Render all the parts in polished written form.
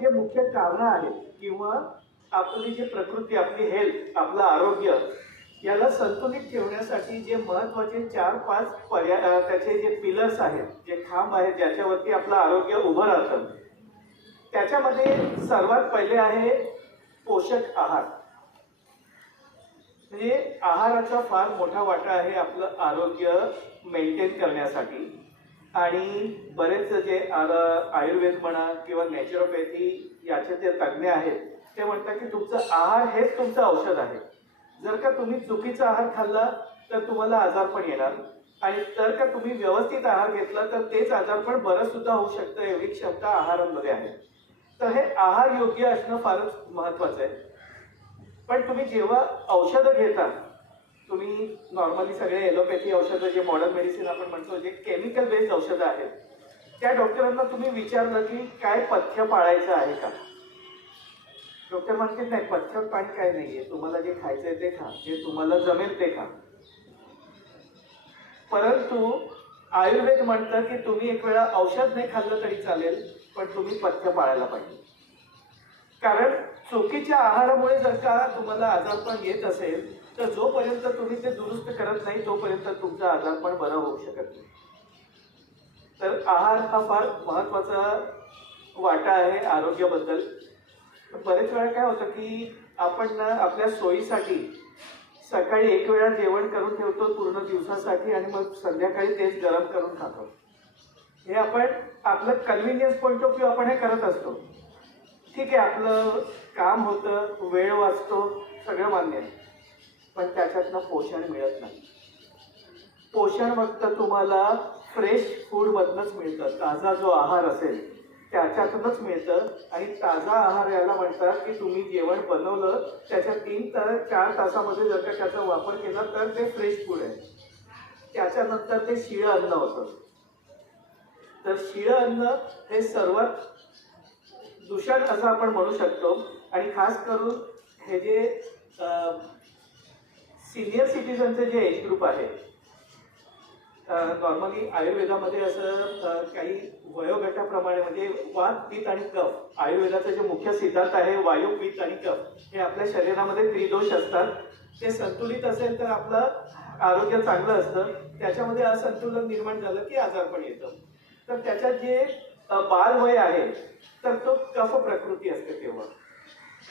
जे मुख्य कारणं आहेत किंवा आपली जी प्रकृती, आपली हेल्थ, आपलं आरोग्य याला संतुलित ठेवण्यासाठी जे महत्त्वाचे 4-5 पर्याय, त्याचे जे पिलर्स आहेत, जे खांब आहेत ज्याच्यावरती आपलं आरोग्य उभं राहतं, त्याच्यामध्ये सर्वात पहिले आहे पोषक आहार. म्हणजे आहाराचा फार मोठा वाटा आहे आपलं आरोग्य मेंटेन करण्यासाठी. आणि बरेच जे आयुर्वेद म्हणा किंवा नॅचरोपॅथी याचे जे तज्ज्ञ आहेत ते म्हणतात की तुमचं आहार हेच तुमचं औषध आहे. जर का तुम्ही चुकीचा आहार खाल्ला तर तुम्हाला आजारपण येणार, आणि जर का तुम्ही व्यवस्थित आहार घेतला तर तेच आजारपण बरं सुद्धा होऊ शकतं, एवढी क्षमता आहारांमध्ये आहे. तर हे आहार योग्य असणं फारच महत्वाचं आहे. पण तुम्ही जेव्हा औषधं घेता, तुम्ही नॉर्मली सगळे एलोपॅथी औषधं, जे मॉडर्न मेडिसिन आपण म्हणतो, जे केमिकल बेस्ड औषधं आहेत, त्या डॉक्टरांना तुम्ही विचारलं की काय पथ्य पाळायचं आहे का, डॉक्टर म्हणतील नाही, पथ्य पाणी काय नाहीये, तुम्हाला जे खायचंय ते खा, जे तुम्हाला जमेल ते खा. परंतु आयुर्वेद म्हणतं की तुम्ही एक वेळा औषध नाही खाल्लं तरी चालेल, पण तुम्ही पथ्य पाळायला पाहिजे. कारण चुकीच्या आहारामुळे जर का तुम्हाला आजारपण येत असेल तर जोपर्यंत तुम्ही ते दुरुस्त करत नाही तोपर्यंत तुमचं आजारपण बरं होऊ शकत नाही. तर आहार हा फार महत्वाचा वाटा आहे आरोग्याबद्दल. बरेच वेळा काय होतं की आपण आपल्या सोयीसाठी सकाळी एक वेळा जेवण करून ठेवतो पूर्ण दिवसासाठी, आणि मग संध्याकाळी तेच गरम करून खातो. हे आपण आपलं कन्व्हिनियन्स पॉईंट ऑफ व्ह्यू आपण हे करत असतो. ठीक आहे, आपलं काम होतं, वेळ वाचतो, सगळं मान्य आहे, पण त्याच्यातनं पोषण मिळत नाही. पोषण फक्त तुम्हाला फ्रेश फूडमधनंच मिळतं. ताजा जो आहार असेल त्याच्यातूनच मिळतं. आणि ताजा आहार याला म्हणतात की तुम्ही जेवण बनवलं त्याच्या 3 ते 4 तासामध्ये जर का त्याचा वापर केला तर ते फ्रेश फूड आहे. त्याच्यानंतर ते शिळं अन्न होतं. तर शिळं अन्न हे सर्वात दूषण असं आपण म्हणू शकतो. आणि खास करून हे जे सिनियर सिटीजनचे जे एज ग्रुप आहे, नॉर्मली आयुर्वेदामध्ये असं काही वयोगटाप्रमाणे, म्हणजे वात, पित्त आणि कफ, आयुर्वेदाचा जे मुख्य सिद्धांत आहे वायू, पित्त आणि कफ, हे आपल्या शरीरामध्ये त्रिदोष असतात. ते संतुलित असेल तर आपलं आरोग्य चांगलं असतं. त्याच्यामध्ये असंतुलन निर्माण झालं की आजारपण येतं. तर त्याच्यात जे बालवय आहे तर तो कफ प्रकृती असते. तेव्हा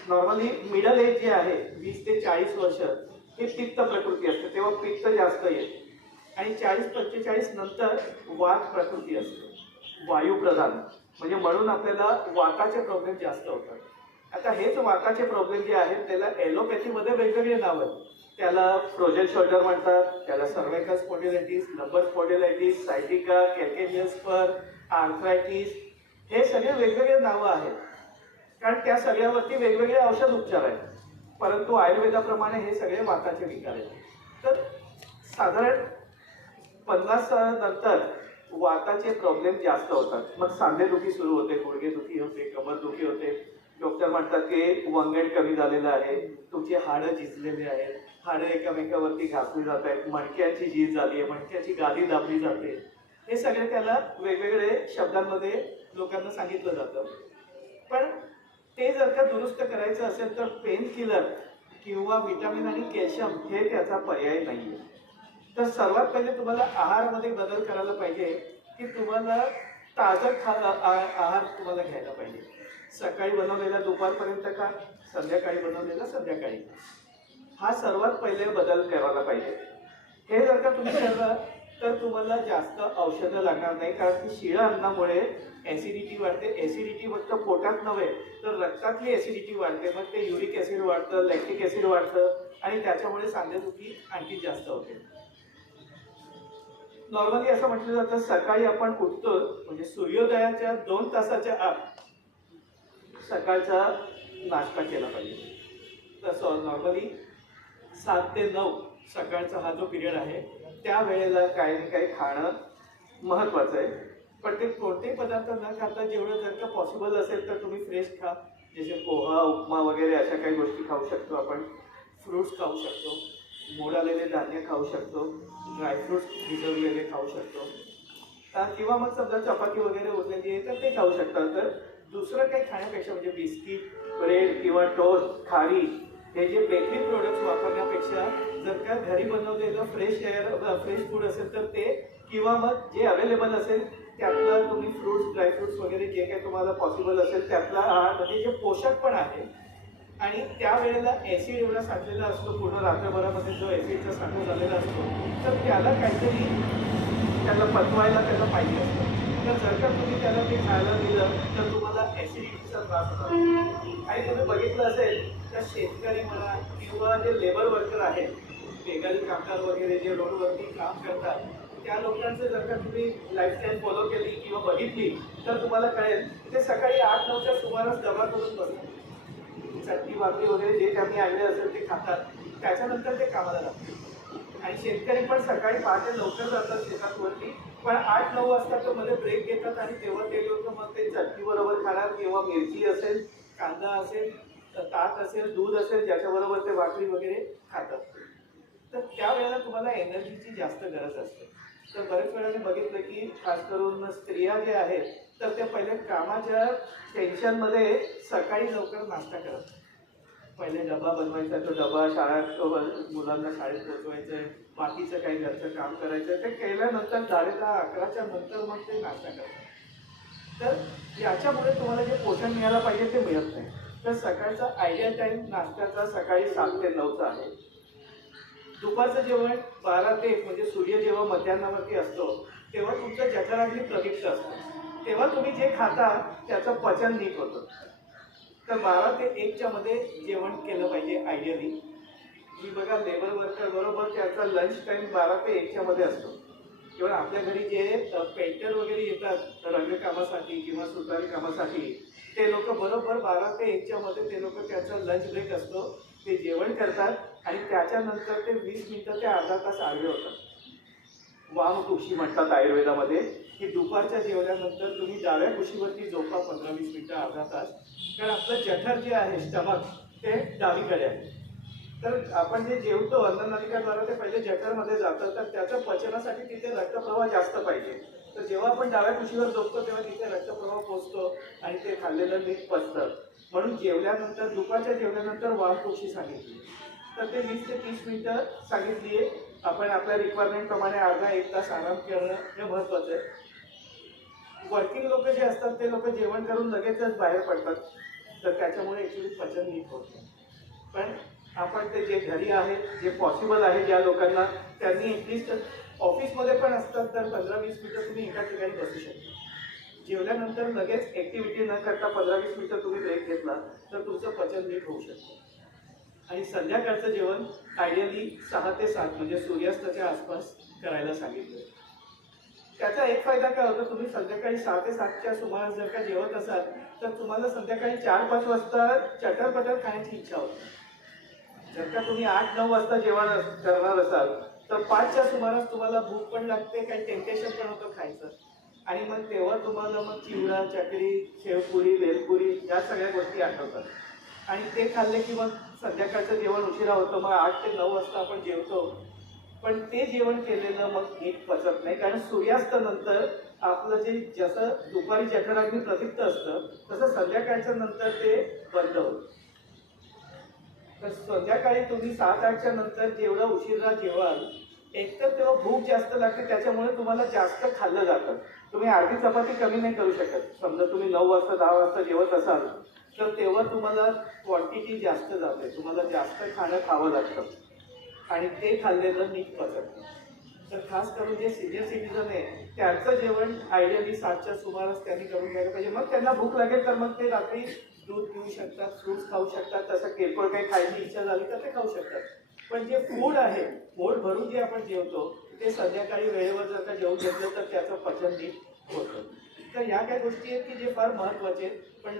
नॉर्मली मिडल एज जे आहे 20 ते 40 वर्ष हे पित्त प्रकृती असते, तेव्हा पित्त जास्त येते. आणि 40-45 नंतर वात प्रकृती असते, वायू प्रधान, म्हणजे म्हणून आपल्याला वाताचे प्रॉब्लेम जास्त होतात. आता हेच वाताचे प्रॉब्लेम जे आहेत त्याला एलोपॅथीमध्ये वेगवेगळे नाव आहेत. त्याला फ्रोजन शोल्डर म्हणतात, त्याला सर्व्हायकल स्पॉन्डिलायटिस, लंबर स्पॉन्डिलायटिस, सायटिका, कॅल्केनियस स्पर, आर्थरायटिस, हे सगळे वेगवेगळे नावं आहेत. कारण त्या सगळ्यावरती वेगवेगळे औषध उपचार आहेत. परंतु आयुर्वेदाप्रमाणे हे सगळे वाताचे विकार आहेत. तर साधारण 50 नंतर वाताचे प्रॉब्लेम जास्त होतात. मग सांधेदुखी सुरू होते, गुडघेदुखी होते, कमरदुखी होते. डॉक्टर म्हणतात की वंगण कमी झालेलं आहे, तुमची हाडं झिजलेली आहेत, हाडं एकामेकावरती घासली जात आहेत, मणक्याची झीज झाली आहे, मणक्याची गादी दाबली जाते. हे सगळे त्याला वेगवेगळे शब्दांमध्ये लोकांना सांगितलं जातं. पण ते जर का दुरुस्त करायचं असेल तर पेन किलर किंवा विटामिन आणि कॅल्शियम हे त्याचा पर्याय नाही आहे. तर सर्वात पहिले तुम्हाला आहारामध्ये बदल करायला पाहिजे की तुम्हाला ताजं आहार तुम्हाला घ्यायला पाहिजे. सकाळी बनवलेला दुपारपर्यंत खा, संध्याकाळी बनवलेला संध्याकाळी. हा सर्वात पहिले बदल करायला पाहिजे. हे जर का तुम्ही केलं तर तुम्हाला जास्त औषधं लागणार नाही. कारण की शिळं अन्नामुळे ॲसिडिटी वाढते. ॲसिडिटी फक्त पोटात नव्हे तर रक्तातली ॲसिडिटी वाढते. मग ते युरिक ॲसिड वाढतं, लॅक्टिक ॲसिड वाढतं आणि त्याच्यामुळे सांधेदुखी आणखी जास्त होते. नॉर्मली असं म्हटलं जातं सकाळी आपण उठतो म्हणजे सूर्योदयाच्या 2 तासाच्या आत सकाळचा नाश्ता केला पाहिजे. तसं नॉर्मली 7 ते 9 सकाळचा हा जो पिरियड आहे त्या वेळेला काही ना काही खाणं महत्त्वाचं आहे. पण ते कोणतेही पदार्थ न खाता जेवढं जर का पॉसिबल असेल तर तुम्ही फ्रेश खा. जसे पोहा, उपमा वगैरे अशा काही गोष्टी खाऊ शकतो आपण. फ्रूट्स खाऊ शकतो, मोड आलेले धान्य खाऊ शकतो, ड्रायफ्रूट्स भिजवलेले खाऊ शकतो, किंवा मग समजा चपाती वगैरे उरलेली आहे तर ते खाऊ शकतात. तर दुसरं काही खाण्यापेक्षा म्हणजे बिस्किट, ब्रेड किंवा टोस्ट, खारी हे जे बेकरी प्रोडक्ट्स वापरण्यापेक्षा जर का घरी बनवलेलं फ्रेश फूड असेल तर ते, किंवा मग जे अवेलेबल असेल त्यातलं तुम्ही फ्रुट्स, ड्रायफ्रुट्स वगैरे जे काही तुम्हाला पॉसिबल असेल त्यातला आहार, म्हणजे जे पोषक पण आहे आणि त्यावेळेला ॲसिड एवढा साठलेला असतो पूर्ण रात्रभरामध्ये, जो ॲसिडचा साठा झालेला असतो, तर त्याला काहीतरी त्याला पचवायला त्याला पाहिजे असतं. तर जर का तुम्ही त्याला ते खायला दिलं तर तुम्हाला ॲसिडिटीचा त्रास होणार. आणि तुम्ही बघितलं असेल तर शेतकरी म्हणा किंवा जे लेबर वर्कर आहेत, बेगारी कामगार वगैरे जे रोडवरती काम करतात, त्या लोकांचं जर का तुम्ही लाईफस्टाईल फॉलो केली किंवा बघितली तर तुम्हाला कळेल ते सकाळी 8-9च्या सुमारास डबा करून बसतात. चटणी भाकरी वगैरे जे त्यांनी आणले असेल ते खातात, त्याच्यानंतर ते कामाला लागतात. आणि शेतकरी पण सकाळी पहाटे लवकर जातात शेतात वरती, पण 8-9 वाजता तो मध्ये ब्रेक घेतात आणि तेव्हा ते लोक मग ते चटणी बरोबर खाणार किंवा मिरची असेल, कांदा असेल, ताक असेल, दूध असेल, ज्याच्याबरोबर ते भाकरी वगैरे खातात. तर त्यावेळेला तुम्हाला एनर्जीची जास्त गरज असते. तर बरेच वेळा मी बघितलं की खास करून स्त्रिया जे आहेत तर त्या पहिले कामाच्या टेन्शनमध्ये सकाळी लवकर नाश्ता करत. पहिले डबा बनवायचा, तो डबा शाळेत मुलांना शाळेत पोचवायचं, बाकीचं काही घरचं काम करायचं, ते केल्यानंतर 10:30-11च्या नंतर मग ते नाश्ता करतात. तर याच्यामुळे तुम्हाला जे पोषण मिळायला पाहिजे ते मिळत नाही. तर सकाळचा आयडियल टाईम नाश्त्याचा सकाळी 7 ते 9चा आहे. दुपारचं जेवण 12 ते 1 म्हणजे सूर्य जेव्हा मध्यान्हावरती असतो तेव्हा तुमचं जठराग्नी प्रदीप्त असतं, तेव्हा तुम्ही जे खाता त्याचं पचन नीट होतं. तर 12 ते 1च्या मध्ये जेवण केलं पाहिजे आयडियली. मी बघा लेबर वर्कर बरोबर त्याचा लंच टाईम 12 ते 1च्या मध्ये असतो. किंवा आपल्या घरी जे पेंटर वगैरे येतात रंगकामासाठी किंवा सुतारी कामासाठी, ते लोक बरोबर 12 ते 1च्या मध्ये ते लोक त्याचा लंच ब्रेक असतो, ते जेवण करतात आणि त्याच्यानंतर ते 20 मिनिटं ते अर्धा तास आडवे होतात. वाम कुक्षी म्हणतात आयुर्वेदामध्ये, की दुपारच्या जेवल्यानंतर तुम्ही डाव्या कुशीवरती झोपा 15-20 मिनिटं अर्धा तास, कारण आपलं जठर जे आहे स्टमक ते डावीकडे आहे. तर आपण जे जेवतो अन्ननलिकाद्वारा ते पहिले जठरमध्ये जातं, तर त्याच्या पचनासाठी तिथे रक्तप्रवाह जास्त पाहिजे. तर जेव्हा आपण डाव्या कुशीवर झोपतो तेव्हा तिथे रक्तप्रवाह पोचतो आणि ते खाल्लेलं नीट पचतं. म्हणून जेवल्यानंतर दुपारच्या जेवल्यानंतर वामकुक्षी सांगितली, तर ते 20 ते 30 मिनिटं सांगितली आहे. आपण आपल्या रिक्वायरमेंटप्रमाणे अर्धा 1 तास आराम करणं हे महत्त्वाचं आहे. वर्किंग लोक जे असतात ते लोक जेवण करून लगेचच बाहेर पडतात, तर त्याच्यामुळे ॲक्च्युली पचन नीट होत नाही. पण आपण ते जे घरी आहेत, जे पॉसिबल आहे ज्या लोकांना, त्यांनी ॲटलिस्ट ऑफिसमध्ये पण असतात तर 15-20 मिनिटं तुम्ही एका ठिकाणी बसू शकता. जेवल्यानंतर लगेच ॲक्टिव्हिटी न करता 15-20 मिनिटं तुम्ही ब्रेक घेतला तर तुमचं पचन नीट होऊ शकतं. आणि संध्याकाळचं जेवण आयडियली 6 ते 7 म्हणजे सूर्यास्ताच्या आसपास करायला सांगितलं. त्याचा एक फायदा काय होतो, तुम्ही संध्याकाळी 6 ते 7च्या सुमारास जर का जेवत असाल तर तुम्हाला संध्याकाळी 4-5 वाजता चटरपटर खाण्याची इच्छा होते. जर का तुम्ही 8-9 वाजता जेवण करणार असाल तर 5च्या सुमारास तुम्हाला भूक पण लागते, काही टेम्पटेशन पण होतं खायचं, आणि मग तेव्हा तुम्हाला मग चिवडा, चकली, शेवपुरी, भेलपुरी या सगळ्या गोष्टी आठवतात आणि ते खाल्ले की मग संध्याकाळचं जेवण उशिरा होतं. मग 8 ते 9 वाजता आपण जेवतो, पण ते जेवण केलेलं मग नीट पचत नाही, कारण सूर्यास्तानंतर आपलं जे जसं दुपारी जठराग्नी प्रदीप्त असतं तसं संध्याकाळच्या नंतर ते बंद होतं. तर संध्याकाळी तुम्ही 7-8च्या नंतर जेवढं उशिरा जेवाल, एकतर तेव्हा भूक जास्त लागते, त्याच्यामुळे तुम्हाला जास्त खाल्लं जातं. तुम्ही अर्धी चपाती कमी नाही करू शकत. समजा तुम्ही 9 वाजता 10 वाजता जेवत असाल तर तेव्हा तुम्हाला क्वांटिटी जास्त जाते, तुम्हाला जास्त खाणं खावं लागतं आणि ते खाल्लेलं नीट पचत नाही. तर खास करून जे सिनियर सिटीजन आहे त्यांचं जेवण आयडियली 7च्या सुमारास त्यांनी करून घ्यायला पाहिजे. मग त्यांना भूक लागेल तर मग ते रात्री दूध पिऊ शकतात, फ्रूट्स खाऊ शकतात, तसं किरकोळ काही खायची इच्छा झाली तर ते खाऊ शकतात. पण जे फूड आहे, पोट भरून जे आपण जेवतो ते संध्याकाळी वेळेवर जर का जेवून घेतलं तर त्याचं पचन नीट होतं. तर या काही गोष्टी आहेत की जे फार महत्त्वाचे आहेत. पण